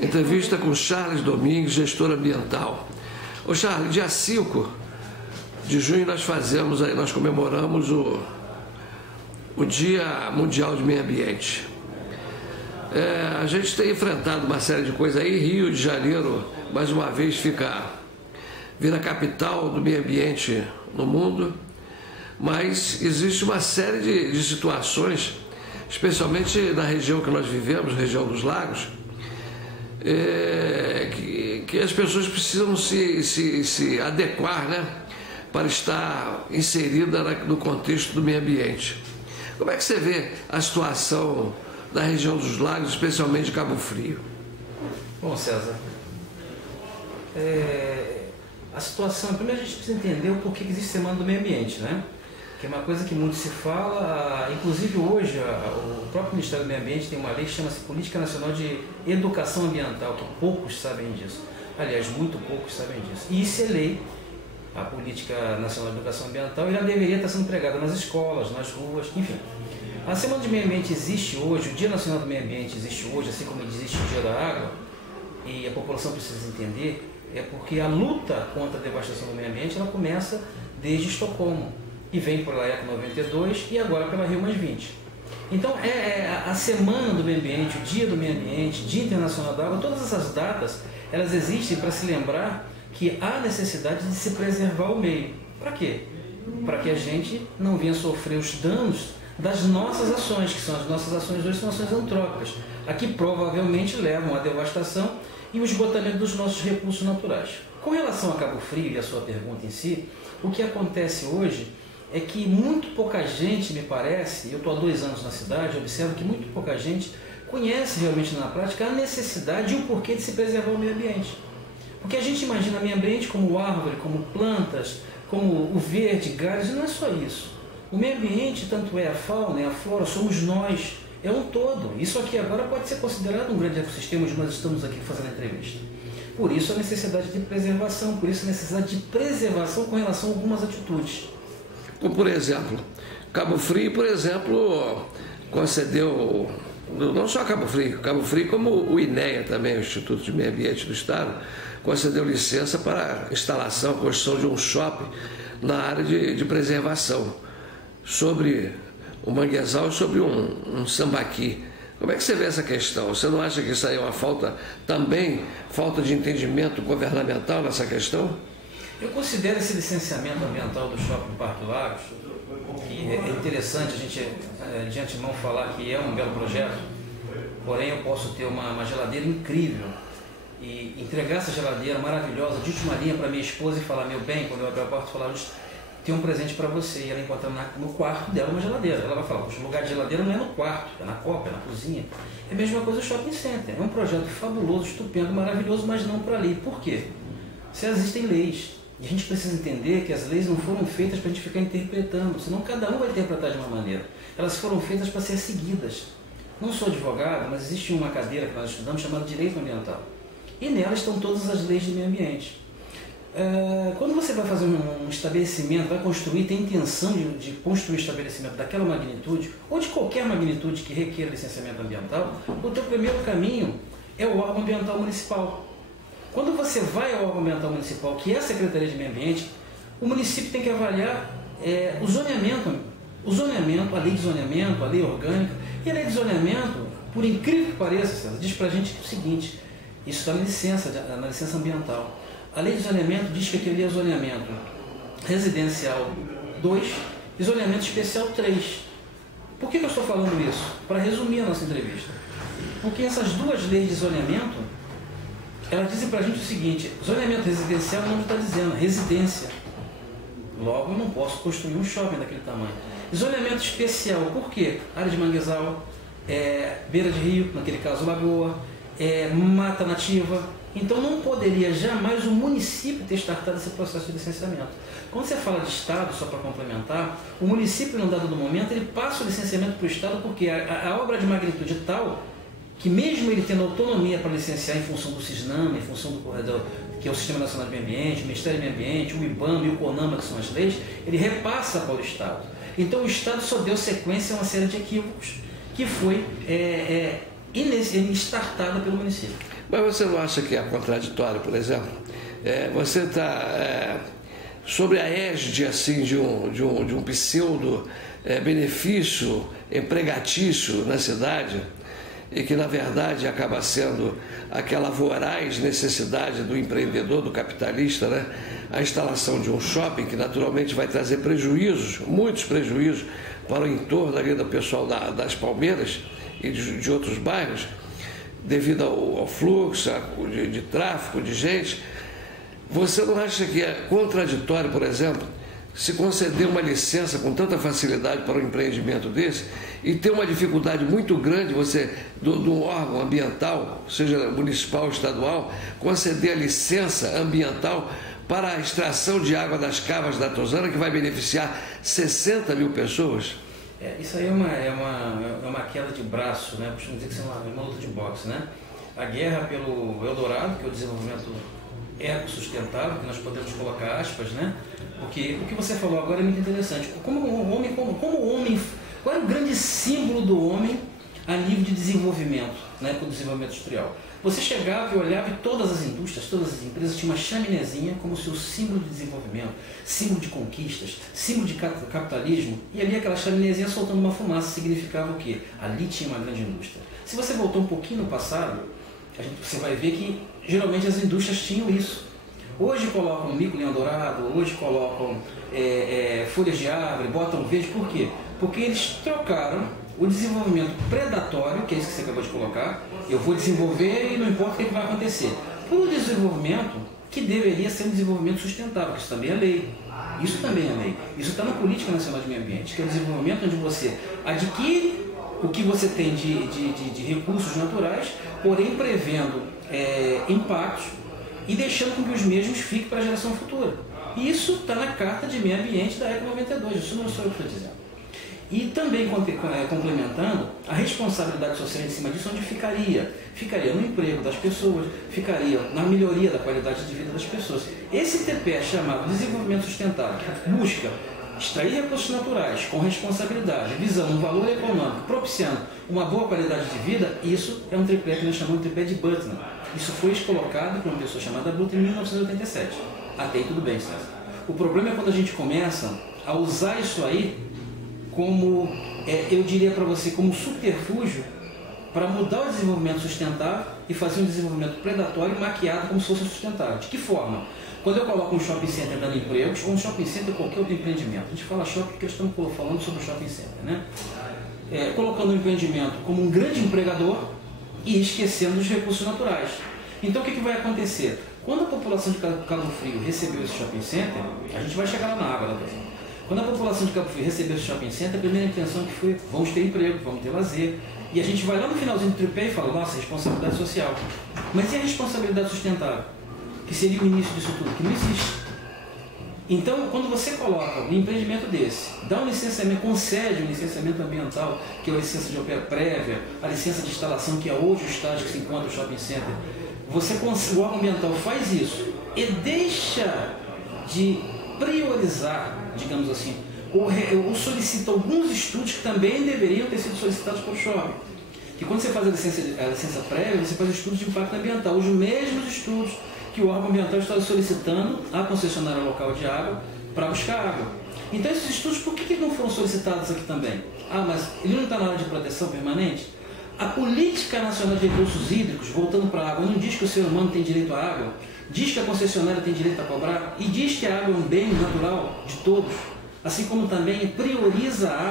Entrevista com Charles Domingues, gestor ambiental. Ô Charles, dia 5 de junho nós comemoramos o Dia Mundial de Meio Ambiente. A gente tem enfrentado uma série de coisas aí. Rio de Janeiro, mais uma vez, vira a capital do meio ambiente no mundo, mas existe uma série de situações, especialmente na região que nós vivemos, região dos lagos, que as pessoas precisam se adequar, né, para estar inserida no contexto do meio ambiente. Como é que você vê a situação da região dos lagos, especialmente de Cabo Frio? Bom, César, a situação, primeiro a gente precisa entender o porquê que existe Semana do Meio Ambiente, né? Que é uma coisa que muito se fala, inclusive hoje o próprio Ministério do Meio Ambiente tem uma lei que chama-se Política Nacional de Educação Ambiental, que poucos sabem disso. Aliás, muito poucos sabem disso. E isso é lei, a Política Nacional de Educação Ambiental, e ela deveria estar sendo pregada nas escolas, nas ruas, enfim. A Semana do Meio Ambiente existe hoje, o Dia Nacional do Meio Ambiente existe hoje, assim como existe o Dia da Água, e a população precisa entender, é porque a luta contra a devastação do meio ambiente ela começa desde Estocolmo, e vem pela ECO 92 e agora pela Rio+20. Então a Semana do Meio Ambiente, o Dia do Meio Ambiente, Dia Internacional da Água, todas essas datas, elas existem para se lembrar que há necessidade de se preservar o meio. Para quê? Para que a gente não venha sofrer os danos das nossas ações, que são as nossas ações hoje, são ações antrópicas, a que provavelmente levam à devastação e o esgotamento dos nossos recursos naturais. Com relação a Cabo Frio e a sua pergunta em si, o que acontece hoje é que muito pouca gente, me parece, eu estou há 2 anos na cidade, observo que muito pouca gente conhece realmente na prática a necessidade e o porquê de se preservar o meio ambiente. Porque a gente imagina o meio ambiente como árvore, como plantas, como o verde, galhos, e não é só isso. O meio ambiente, tanto é a fauna e a flora, somos nós, é um todo. Isso aqui agora pode ser considerado um grande ecossistema onde nós estamos aqui fazendo a entrevista. Por isso a necessidade de preservação, por isso a necessidade de preservação com relação a algumas atitudes. Como, por exemplo, Cabo Frio, por exemplo, concedeu, não só Cabo Frio como o INEA também, o Instituto de Meio Ambiente do Estado, concedeu licença para a instalação, a construção de um shopping na área de preservação, sobre o manguezal e sobre um sambaqui. Como é que você vê essa questão? Você não acha que isso aí é uma falta de entendimento governamental nessa questão? Eu considero esse licenciamento ambiental do Shopping Parque Lagos, que é interessante a gente de antemão falar que é um belo projeto, porém eu posso ter uma geladeira incrível e entregar essa geladeira maravilhosa de última linha para minha esposa e falar, meu bem, quando eu abrir a porta, falar, tem um presente para você, e ela encontra no quarto dela uma geladeira. Ela vai falar, poxa, o lugar de geladeira não é no quarto, é na copa, é na cozinha. É a mesma coisa o Shopping Center. É um projeto fabuloso, estupendo, maravilhoso, mas não para ali. Por quê? Se existem leis, e a gente precisa entender que as leis não foram feitas para a gente ficar interpretando, senão cada um vai interpretar de uma maneira. Elas foram feitas para ser seguidas. Não sou advogado, mas existe uma cadeira que nós estudamos chamada Direito Ambiental. E nela estão todas as leis de meio ambiente. Quando você vai fazer um estabelecimento, vai construir, tem intenção de construir um estabelecimento daquela magnitude, ou de qualquer magnitude que requer licenciamento ambiental, o teu primeiro caminho é o órgão ambiental municipal. Quando você vai ao órgão ambiental municipal, que é a Secretaria de Meio Ambiente, o município tem que avaliar o zoneamento, a lei de zoneamento, a lei orgânica. E a lei de zoneamento, por incrível que pareça, César, diz para a gente o seguinte, isso está na licença ambiental. A lei de zoneamento diz que aquele é zoneamento residencial 2 e zoneamento especial 3. Por que eu estou falando isso? Para resumir a nossa entrevista. Porque essas duas leis de zoneamento, elas dizem para a gente o seguinte, zoneamento residencial, o nome está dizendo, residência. Logo, eu não posso construir um shopping daquele tamanho. Zoneamento especial, por quê? Área de manguezal, beira de rio, naquele caso lagoa, mata nativa. Então não poderia jamais o município ter startado esse processo de licenciamento. Quando você fala de Estado, só para complementar, o município, num dado momento, ele passa o licenciamento para o Estado porque a obra de magnitude tal que mesmo ele tendo autonomia para licenciar em função do CISNAMA, em função do corredor, que é o Sistema Nacional de Meio Ambiente, o Ministério do Meio Ambiente, o IBAMA e o CONAMA, que são as leis, ele repassa para o Estado. Então o Estado só deu sequência a uma série de equívocos que foi startada pelo município. Mas você não acha que é contraditório, por exemplo? Você está sobre a égide assim, de um pseudo benefício empregatício na cidade, e que na verdade acaba sendo aquela voraz necessidade do empreendedor, do capitalista, né? A instalação de um shopping que naturalmente vai trazer prejuízos, muitos prejuízos para o entorno ali do pessoal das Palmeiras e de outros bairros, devido ao fluxo de tráfego, de gente. Você não acha que é contraditório, por exemplo, se conceder uma licença com tanta facilidade para um empreendimento desse e ter uma dificuldade muito grande você, do órgão ambiental, seja municipal ou estadual, conceder a licença ambiental para a extração de água das cavas da Tosana, que vai beneficiar 60 mil pessoas? Isso aí é uma queda de braço, né? Costumo dizer que isso é uma luta de boxe, né? A guerra pelo Eldorado, que é o desenvolvimento ecossustentável, que nós podemos colocar aspas, né? Porque o que você falou agora é muito interessante. Como o homem, qual é o grande símbolo do homem a nível de desenvolvimento, né, com o desenvolvimento industrial? Você chegava e olhava e todas as indústrias, todas as empresas tinham uma chaminézinha como seu símbolo de desenvolvimento, símbolo de conquistas, símbolo de capitalismo, e ali aquela chaminézinha soltando uma fumaça significava o quê? Ali tinha uma grande indústria. Se você voltar um pouquinho no passado, você vai ver que geralmente as indústrias tinham isso. Hoje colocam mico-leão dourado, hoje colocam folhas de árvore, botam verde, por quê? Porque eles trocaram o desenvolvimento predatório, que é isso que você acabou de colocar, eu vou desenvolver e não importa o que vai acontecer, por um desenvolvimento que deveria ser um desenvolvimento sustentável, que isso também é lei. Isso também é lei. Isso está na Política Nacional de Meio Ambiente, que é o desenvolvimento onde você adquire o que você tem de recursos naturais, porém prevendo impactos e deixando com que os mesmos fiquem para a geração futura. E isso está na Carta de Meio Ambiente da ECO 92, isso não sou eu que estou dizendo. E também complementando, a responsabilidade social em cima disso, onde ficaria? Ficaria no emprego das pessoas, ficaria na melhoria da qualidade de vida das pessoas. Esse tripé chamado desenvolvimento sustentável, que busca extrair recursos naturais com responsabilidade, visando um valor econômico, propiciando uma boa qualidade de vida, isso é um tripé que nós chamamos de tripé de Butner. Isso foi colocado por uma pessoa chamada Butner em 1987. Até aí tudo bem, César. O problema é quando a gente começa a usar isso aí como, eu diria para você, como subterfúgio para mudar o desenvolvimento sustentável e fazer um desenvolvimento predatório maquiado como se fosse sustentável. De que forma? Quando eu coloco um shopping center dando empregos, ou um shopping center qualquer outro empreendimento, a gente fala shopping porque estamos falando sobre o shopping center, né? Colocando o empreendimento como um grande empregador e esquecendo os recursos naturais. Então o que vai acontecer? Quando a população de Cabo Frio recebeu esse shopping center, a gente vai chegar lá na água, né? Quando a população de Cabo Frio recebeu esse shopping center, a primeira intenção que foi, vamos ter emprego, vamos ter lazer. E a gente vai lá no finalzinho do tripé e fala, nossa, responsabilidade social. Mas e a responsabilidade sustentável? Que seria o início disso tudo, que não existe. Então, quando você coloca um empreendimento desse, dá um licenciamento, concede um licenciamento ambiental, que é a licença de operação prévia, a licença de instalação, que é hoje o estágio que se encontra no shopping center, o órgão ambiental faz isso e deixa de priorizar, digamos assim, ou solicita alguns estudos que também deveriam ter sido solicitados para o shopping. Que quando você faz a licença prévia, você faz estudos de impacto ambiental, os mesmos estudos que o órgão ambiental está solicitando à concessionária local de água para buscar água. Então esses estudos, por que não foram solicitados aqui também? Ah, mas ele não está na área de proteção permanente? A Política Nacional de Recursos Hídricos, voltando para a água, não diz que o ser humano tem direito à água, diz que a concessionária tem direito a cobrar e diz que a água é um bem natural de todos, assim como também prioriza a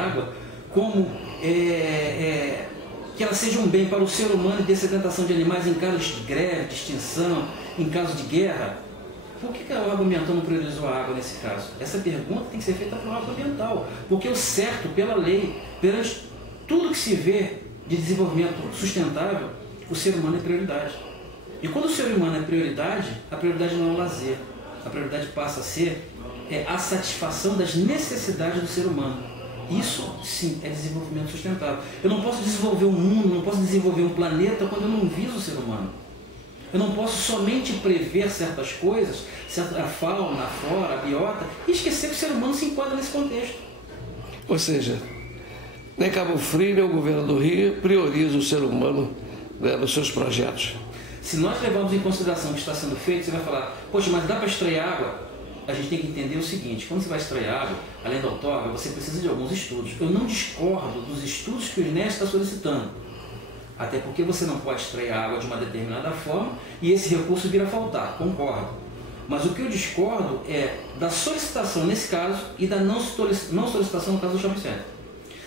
água como que ela seja um bem para o ser humano e dessedentação de animais em casos de greve, de extinção, em caso de guerra. Por que o órgão ambiental não priorizou a água nesse caso? Essa pergunta tem que ser feita pelo órgão ambiental, porque o certo, pela lei, perante tudo que se vê de desenvolvimento sustentável, o ser humano é prioridade. E quando o ser humano é prioridade, a prioridade não é o lazer. A prioridade passa a ser a satisfação das necessidades do ser humano. Isso, sim, é desenvolvimento sustentável. Eu não posso desenvolver um mundo, não posso desenvolver um planeta quando eu não viso o ser humano. Eu não posso somente prever certas coisas, a fauna, a flora, a biota, e esquecer que o ser humano se enquadra nesse contexto. Ou seja, nem Cabo Frio, nem o governo do Rio prioriza o ser humano né, nos seus projetos? Se nós levarmos em consideração o que está sendo feito, você vai falar, poxa, mas dá para extrair água? A gente tem que entender o seguinte, quando você vai extrair água, além da outorga, você precisa de alguns estudos. Eu não discordo dos estudos que o INEA está solicitando, até porque você não pode extrair água de uma determinada forma e esse recurso vir a faltar, concordo. Mas o que eu discordo é da solicitação nesse caso e da não solicitação no caso do shopping center.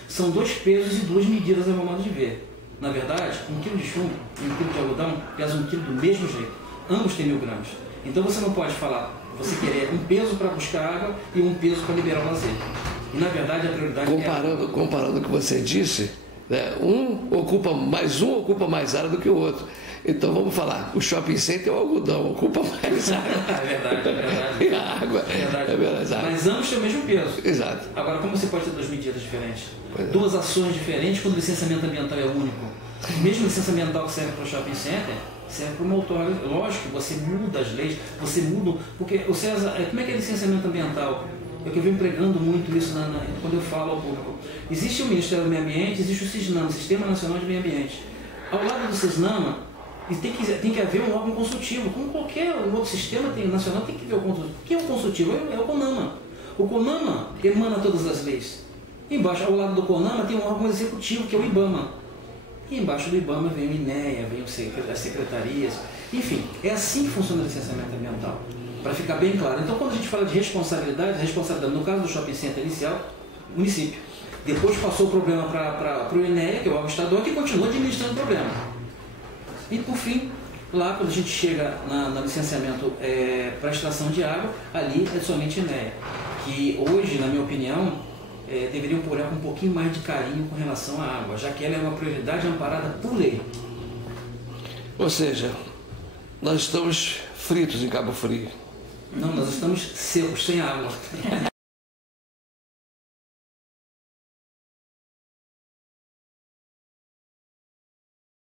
São dois pesos e duas medidas a meu modo de ver. Na verdade, 1 quilo de chumbo e 1 quilo de algodão pesam 1 quilo do mesmo jeito. Ambos têm 1000 gramas. Então você não pode falar, você querer um peso para buscar água e um peso para liberar o lazer. E na verdade a prioridade Comparando o que você disse, né, um ocupa mais área do que o outro. Então vamos falar, o shopping center é o algodão, ocupa mais área. É verdade, é verdade. E a água. É verdade. Mas ambos têm o mesmo peso. Exato. Agora, como você pode ter duas medidas diferentes? Duas ações diferentes quando o licenciamento ambiental é único. O mesmo licenciamento ambiental que serve para o shopping center, serve para o motor. Lógico, você muda as leis, você muda. Porque, o César, como é que é licenciamento ambiental? É que eu venho pregando muito isso quando eu falo ao público. Existe o Ministério do Meio Ambiente, existe o CISNAMA, Sistema Nacional de Meio Ambiente. Ao lado do CISNAMA, tem que haver um órgão consultivo. Como qualquer outro sistema nacional, tem que haver um consultivo. O que é um consultivo? É o CONAMA. O CONAMA emana todas as leis. Embaixo, ao lado do CONAMA, tem um órgão executivo, que é o IBAMA. E embaixo do IBAMA vem o INEA, vem as secretarias. Enfim, é assim que funciona o licenciamento ambiental. Para ficar bem claro. Então, quando a gente fala de responsabilidade, no caso do shopping center inicial, município. Depois passou o problema para o INEA, que é o órgão estadual, que continua administrando o problema. E por fim, lá quando a gente chega no licenciamento para extração de água, ali é somente INEA. Que hoje, na minha opinião, deveriam pôr ela com um pouquinho mais de carinho com relação à água, já que ela é uma prioridade amparada por lei. Ou seja, nós estamos fritos em Cabo Frio. Não, nós estamos secos, sem água.